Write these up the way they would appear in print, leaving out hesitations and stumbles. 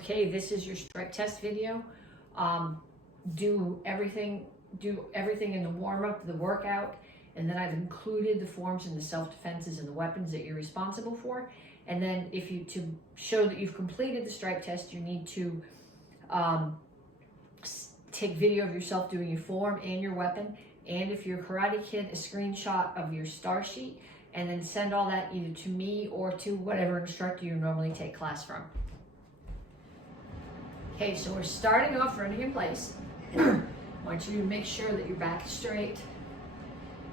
Okay, this is your strike test video. Do everything in the warm-up, the workout, and then I've included the forms and the self-defenses and the weapons that you're responsible for. And then to show that you've completed the strike test, you need to take video of yourself doing your form and your weapon, and if you're a Karate Kid, a screenshot of your star sheet, and then send all that either to me or to whatever instructor you normally take class from. Okay, so we're starting off running in place. I want you to make sure that your back is straight.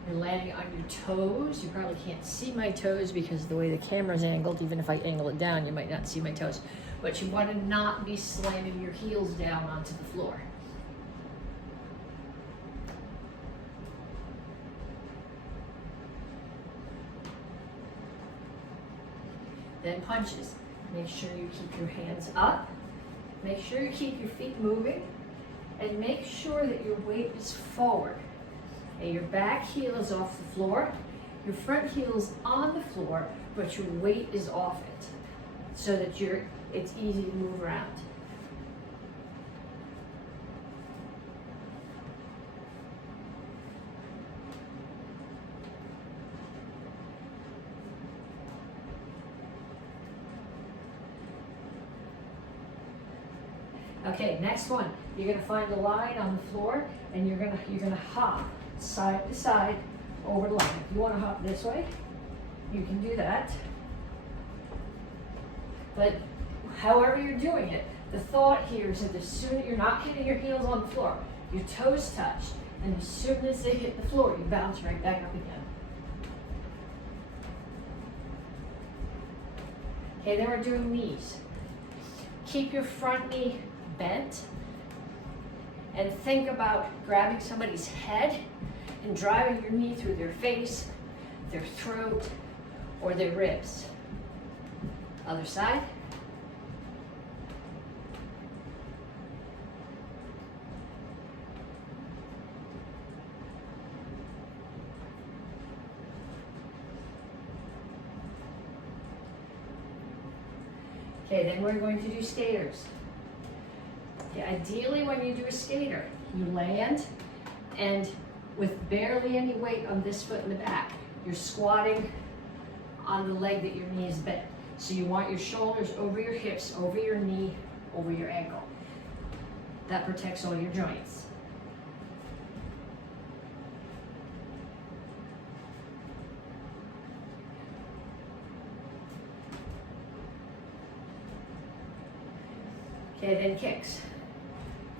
You're landing on your toes. You probably can't see my toes because of the way the camera's angled. Even if I angle it down, you might not see my toes. But you want to not be slamming your heels down onto the floor. Then punches. Make sure you keep your hands up. Make sure you keep your feet moving. And make sure that your weight is forward. And your back heel is off the floor. Your front heel is on the floor, but your weight is off it. So that it's easy to move around. Okay, next one. You're gonna find a line on the floor, and you're gonna hop side to side over the line. If you want to hop this way, you can do that. But however you're doing it, the thought here is that as soon as you're not hitting your heels on the floor, your toes touch, and as soon as they hit the floor, you bounce right back up again. Okay, then we're doing knees. Keep your front knee bent and think about grabbing somebody's head and driving your knee through their face, their throat, or their ribs. Other side. Okay, then we're going to do skaters. Okay, ideally when you do a skater, you land and with barely any weight on this foot in the back, you're squatting on the leg that your knee is bent. So you want your shoulders over your hips, over your knee, over your ankle. That protects all your joints. Okay, then kicks.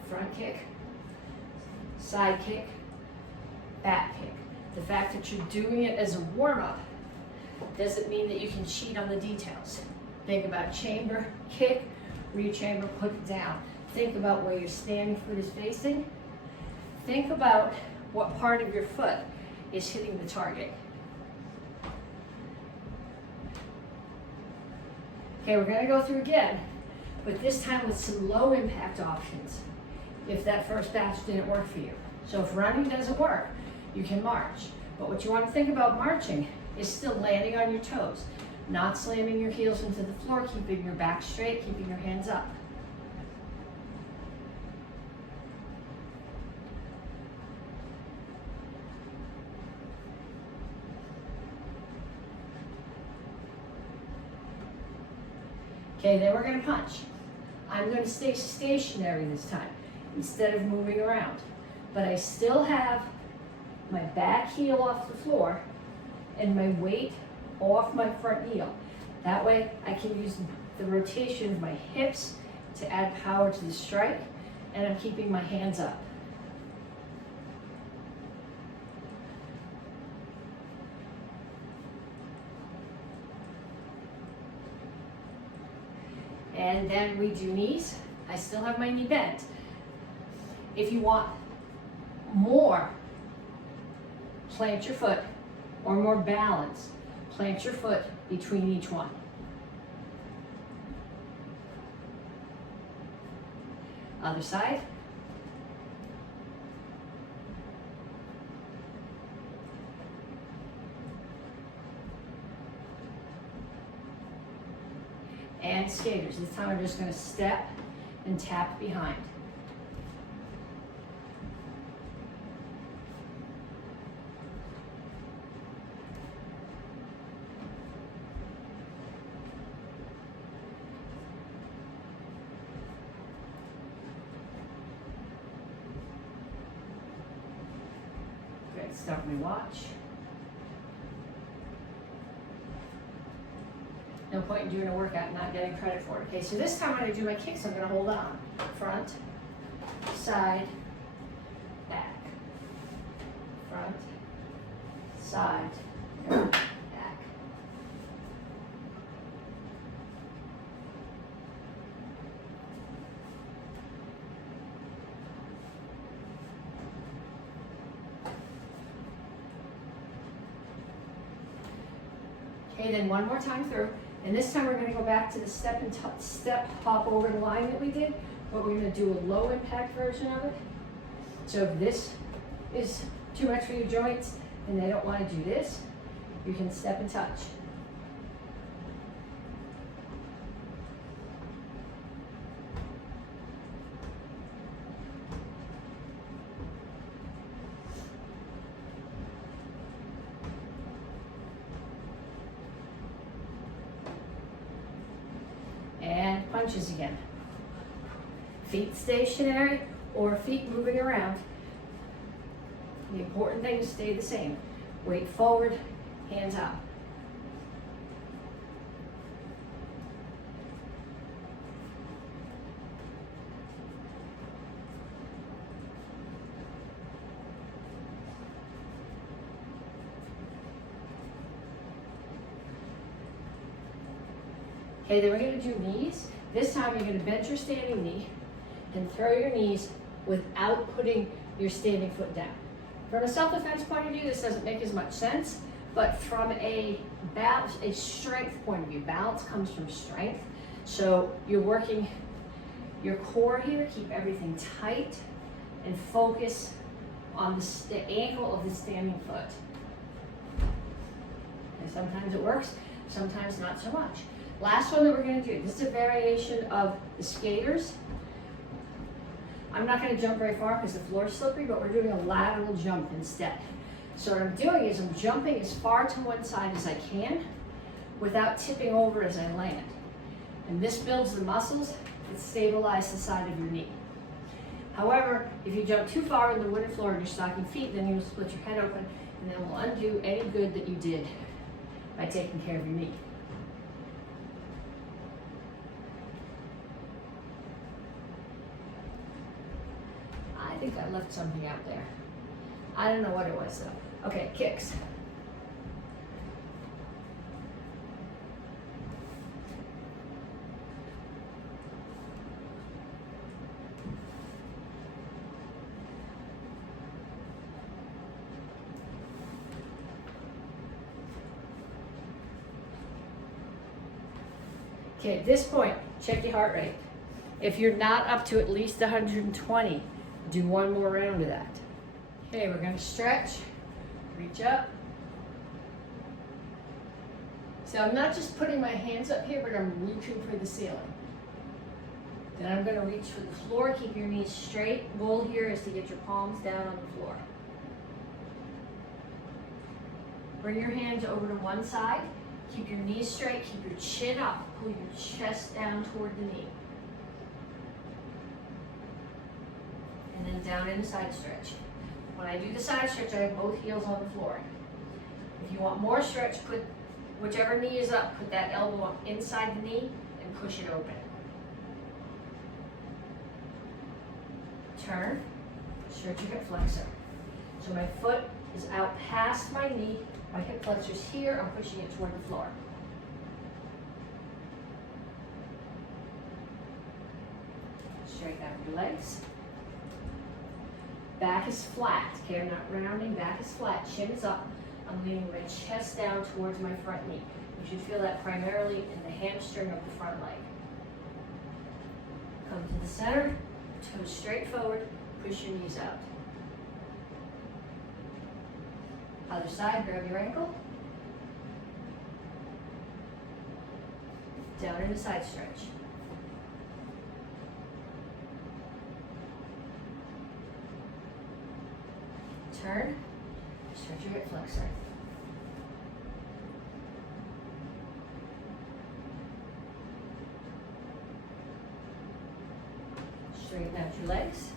Front kick, side kick, back kick. The fact that you're doing it as a warm-up doesn't mean that you can cheat on the details. Think about chamber, kick, rear chamber, put it down. Think about where your standing foot is facing. Think about what part of your foot is hitting the target. Okay, we're gonna go through again, but this time with some low impact options if that first batch didn't work for you. So if running doesn't work, you can march. But what you want to think about marching is still landing on your toes, not slamming your heels into the floor, keeping your back straight, keeping your hands up. Okay, then we're going to punch. I'm going to stay stationary this time instead of moving around. But I still have my back heel off the floor and my weight off my front heel. That way I can use the rotation of my hips to add power to the strike, and I'm keeping my hands up. And then we do knees. I still have my knee bent. If you want more, plant your foot, or more balance, plant your foot between each one. Other side. And and skaters. This time I'm just going to step and tap behind. Good, stop my watch. No point in doing a workout and not getting credit for it. Okay, so this time when I do my kicks, I'm gonna hold on. Front, side, back. Front, side, back. Okay, then one more time through. And this time we're going to go back to the step and step hop over the line that we did, but we're going to do a low impact version of it. So if this is too much for your joints and they don't want to do this, you can step and touch. And punches again. Feet stationary or feet moving around. The important thing is stay the same. Weight forward, hands out. Okay, then we're going to do knees. This time you're going to bend your standing knee and throw your knees without putting your standing foot down. From a self-defense point of view, this doesn't make as much sense, but from a strength point of view, balance comes from strength. So you're working your core here, keep everything tight, and focus on the ankle of the standing foot. And sometimes it works, sometimes not so much. Last one that we're going to do, this is a variation of the skaters. I'm not going to jump very far because the floor is slippery, but we're doing a lateral jump instead. So what I'm doing is I'm jumping as far to one side as I can without tipping over as I land. And this builds the muscles that stabilize the side of your knee. However, if you jump too far in the wooden floor in your stocking feet, then you'll split your head open and then will undo any good that you did by taking care of your knee. I think I left something out there. I don't know what it was though. Okay, kicks. Okay, at this point, check your heart rate. If you're not up to at least 120, do one more round of that. Okay, we're gonna stretch, reach up. So I'm not just putting my hands up here, but I'm reaching for the ceiling. Then I'm gonna reach for the floor, keep your knees straight. Goal here is to get your palms down on the floor. Bring your hands over to one side, keep your knees straight, keep your chin up, pull your chest down toward the knee. And then down in the side stretch. When I do the side stretch, I have both heels on the floor. If you want more stretch, put whichever knee is up, put that elbow up inside the knee and push it open. Turn, stretch your hip flexor. So my foot is out past my knee, my hip flexor's here, I'm pushing it toward the floor. Straighten out your legs. Back is flat, okay, I'm not rounding, back is flat, chin is up. I'm leaning my chest down towards my front knee. You should feel that primarily in the hamstring of the front leg. Come to the center, toes straight forward, push your knees out. Other side, grab your ankle. Down in a side stretch. Turn, stretch your hip flexor. Straighten out your legs.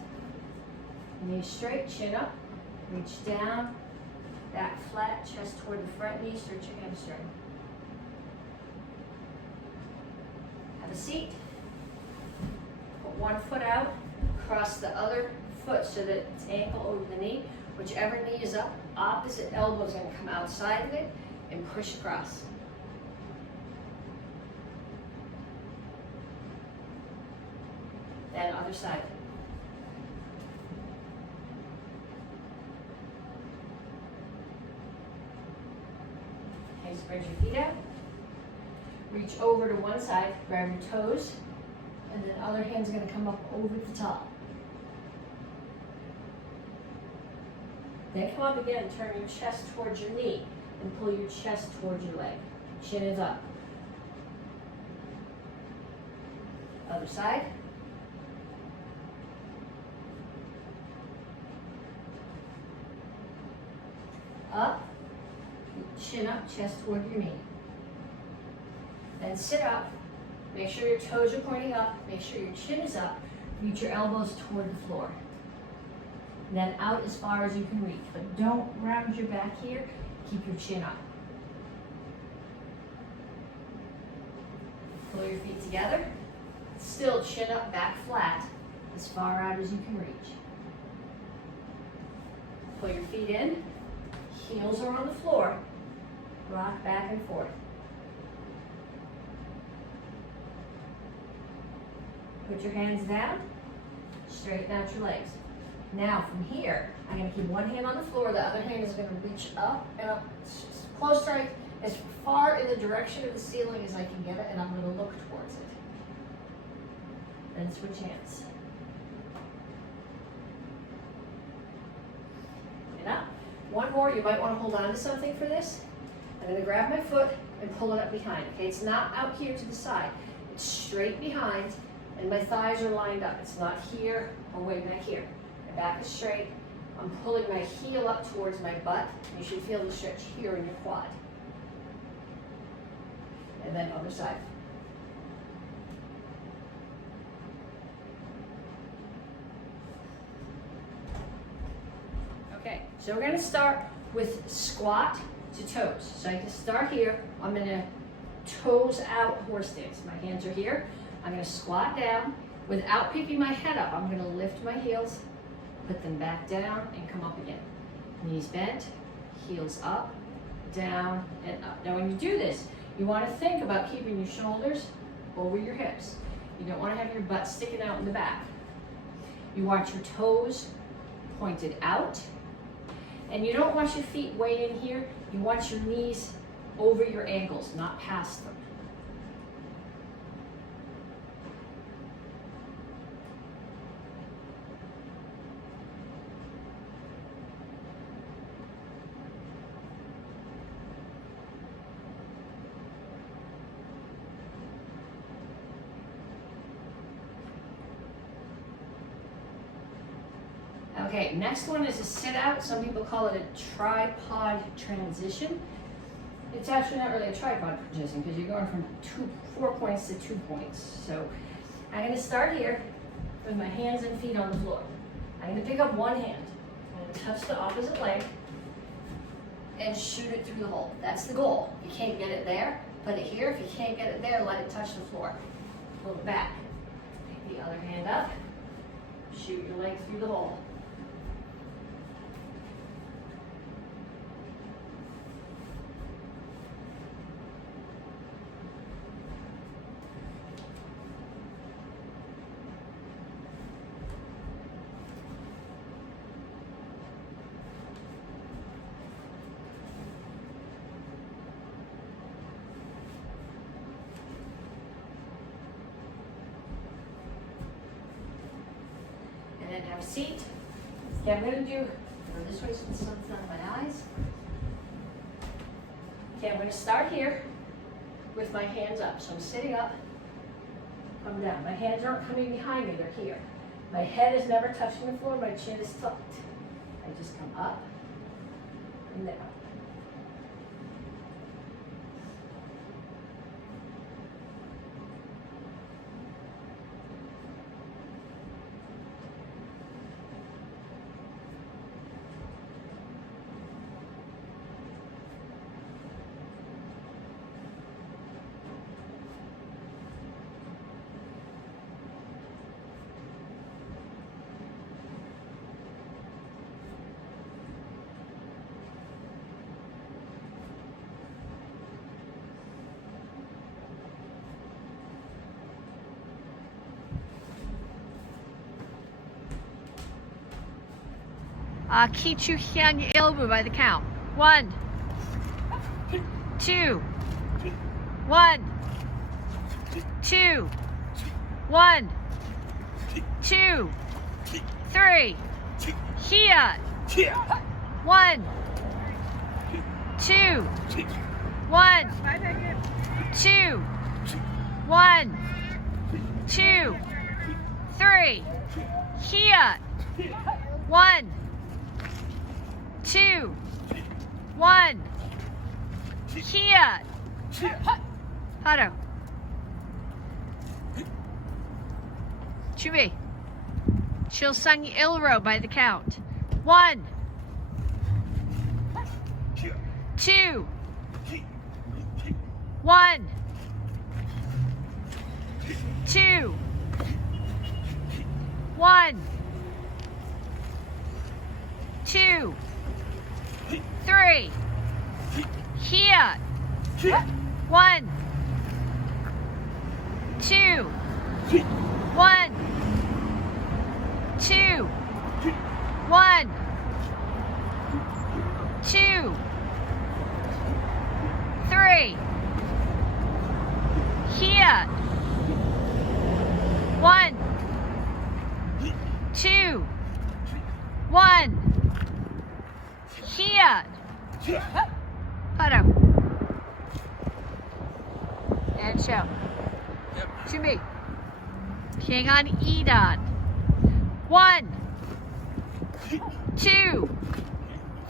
Knees straight, chin up. Reach down, back flat, chest toward the front knee, stretch your hamstring. Have a seat. Put one foot out, cross the other foot so that it's ankle over the knee. Whichever knee is up, opposite elbow is going to come outside of it and push across. Then other side. Okay, spread your feet out. Reach over to one side, grab your toes, and then other hand's going to come up over the top. Then come up again, turn your chest towards your knee and pull your chest towards your leg. Chin is up. Other side. Up, chin up, chest toward your knee. Then sit up, make sure your toes are pointing up, make sure your chin is up, reach your elbows toward the floor. Then out as far as you can reach, but don't round your back here, keep your chin up. Pull your feet together, still chin up, back flat, as far out as you can reach. Pull your feet in, heels are on the floor, rock back and forth. Put your hands down, straighten out your legs. Now from here, I'm going to keep one hand on the floor, the other hand is going to reach up and up, close strike as far in the direction of the ceiling as I can get it, and I'm going to look towards it. Then switch hands. And up. One more, you might want to hold on to something for this. I'm going to grab my foot and pull it up behind. Okay, it's not out here to the side. It's straight behind, and my thighs are lined up. It's not here or way back here. My back is straight. I'm pulling my heel up towards my butt. You should feel the stretch here in your quad. And then other side. Okay, so we're going to start with squat to toes. So I can start here. I'm going to toes out horse stance. My hands are here. I'm going to squat down. Without picking my head up, I'm going to lift my heels, put them back down, and come up again. Knees bent, heels up, down, and up. Now when you do this, you want to think about keeping your shoulders over your hips. You don't want to have your butt sticking out in the back. You want your toes pointed out, and you don't want your feet way in here. You want your knees over your ankles, not past them. Okay, next one is a sit out. Some people call it a tripod transition. It's actually not really a tripod position because you're going from 4 points to 2 points. So I'm going to start here with my hands and feet on the floor. I'm going to pick up one hand. I'm going to touch the opposite leg and shoot it through the hole. That's the goal. You can't get it there, put it here. If you can't get it there, let it touch the floor. Pull it back. Pick the other hand up. Shoot your leg through the hole. And then have a seat. Okay, I'm going to go this way so the sun's not in my eyes. Okay, I'm going to start here with my hands up. So I'm sitting up, come down. My hands aren't coming behind me, they're here. My head is never touching the floor, my chin is tucked. I just come up and down. Keep your hand on your elbow by the count. 1, 2, 1, 2, 1, 2, 3. Here. 1, 2, 1, 2, 1, 2, 3. Here. 1, 2, 1. Here. 하루. 준비. 실상이 1로 by the count. 1, 2, 1, 2, 1, 2, 3. Here. 1, 2, 1, 2, 1, 2, 3. Here. 1, 2, 1. Here. Photo. And show. 준비. 비행한 2단. 1, 2,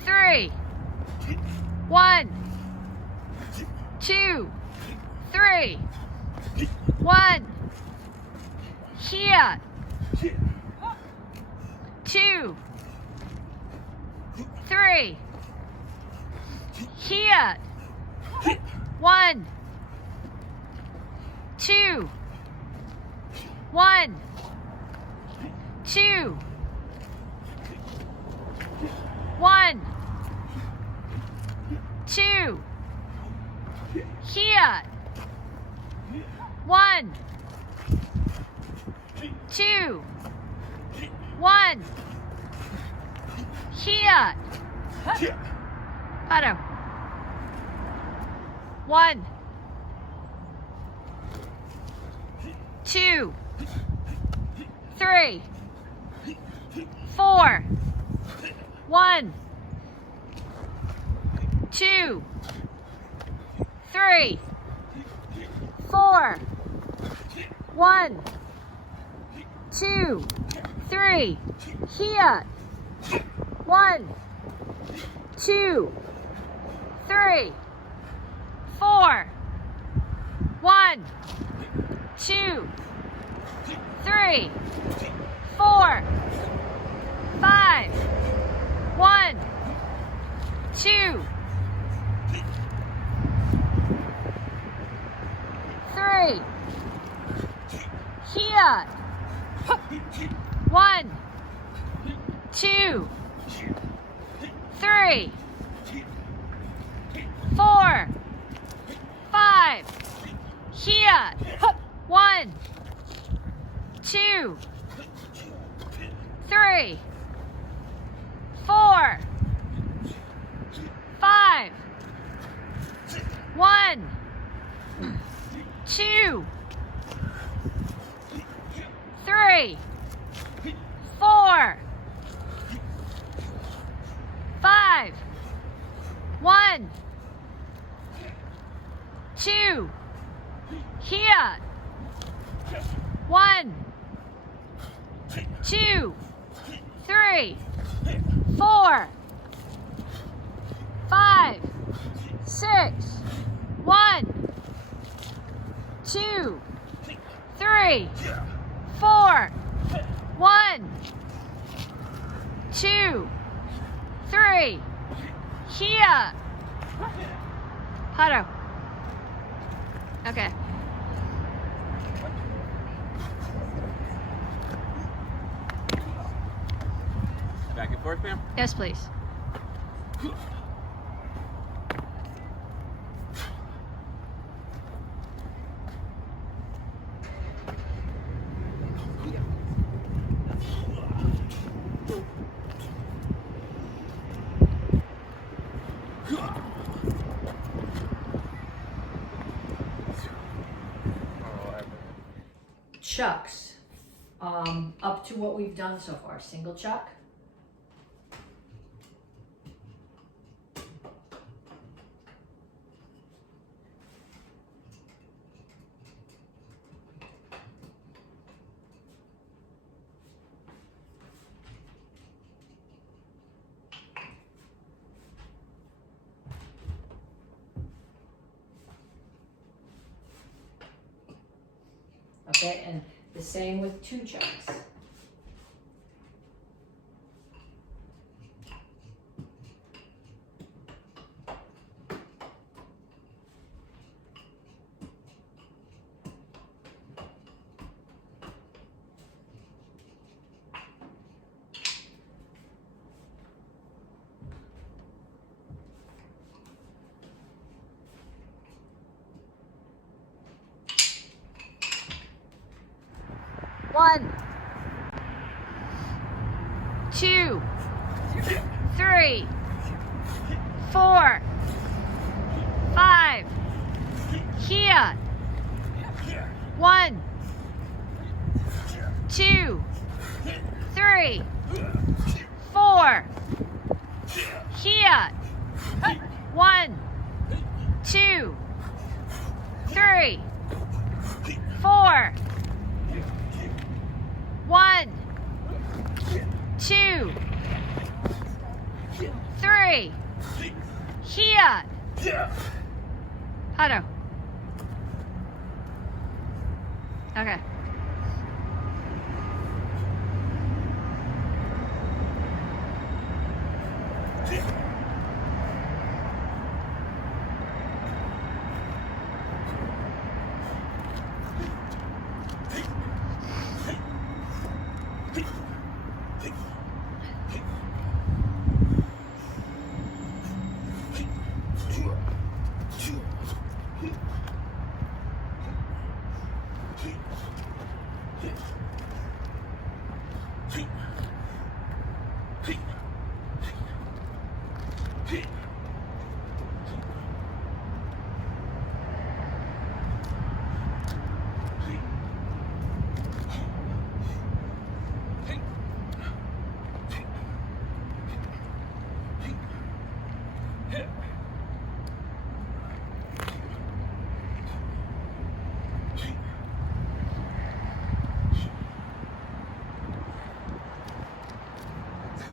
3. 1, 2, 3. 1. Here. 2, 3. Here. 1, 2, 1, 2, 1, 2. Here. 1, 2, 1. Here. 바로. 1, 2, 3, 4. 1, 2, 3, 4. 1, 2, 3. Here. 1, 2, 3, 4. 1, 2, 3, 4, 5. 1, 2, 3. Here. 1, 2, 3, 4, 5. Here. 1, 2, 3, 4, 5. 1, 2, 3, 4, 5. 1, 2, Here. 1, 2, 3, 4, 5, 6. 1, 2, 3, 4. 1, 2, 3. Here. Hado. Okay. Back and forth, ma'am? Yes, please. Chucks, up to what we've done so far. Single chuck. Okay, and the same with 2 chucks. One, 2, 3, 4, 5. Here. 1, 2, 3, 4. Here. 1, 2, 3, 4. 1, 2, 3. Here. Hado. Okay.